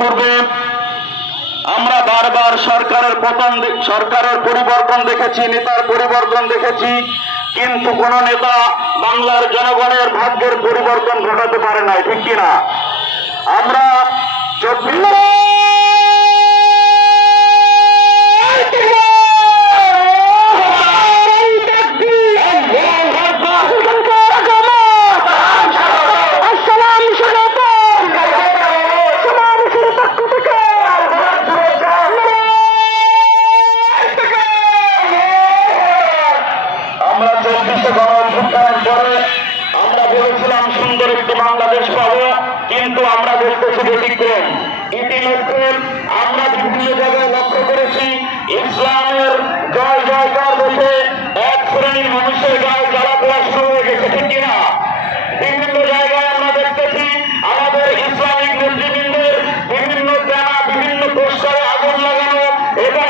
পূর্বে আমরা বারবার সরকারের পরিবর্তন দেখেছি, নেতার পরিবর্তন দেখেছি, কিন্তু কোন নেতা বাংলার জনগণের ভাগ্যের পরিবর্তন ঘটাতে পারে নাই, ঠিক কিনা? আমরা 24 গণঅভ্যুত্থানের পরে আমরা ভেবেছিলাম সুন্দর একটি বাংলাদেশ পাবো, কিন্তু আমরা দেখতেছি ব্যতিক্রম। ইতিমধ্যে আমরা বিভিন্ন জায়গায় লক্ষ্য করেছি ইসলামের জয় জয়কার দেখে এক শ্রেণীর মানুষের গায়ে জ্বালা পোড়া শুরু হয়ে গেছে, ঠিক কিনা? বিভিন্ন জায়গায় আমরা দেখতেছি আমাদের ইসলামিক নেতৃবৃন্দের বিভিন্ন ব্যানার, বিভিন্ন পোস্টারে আগুন লাগানো এবং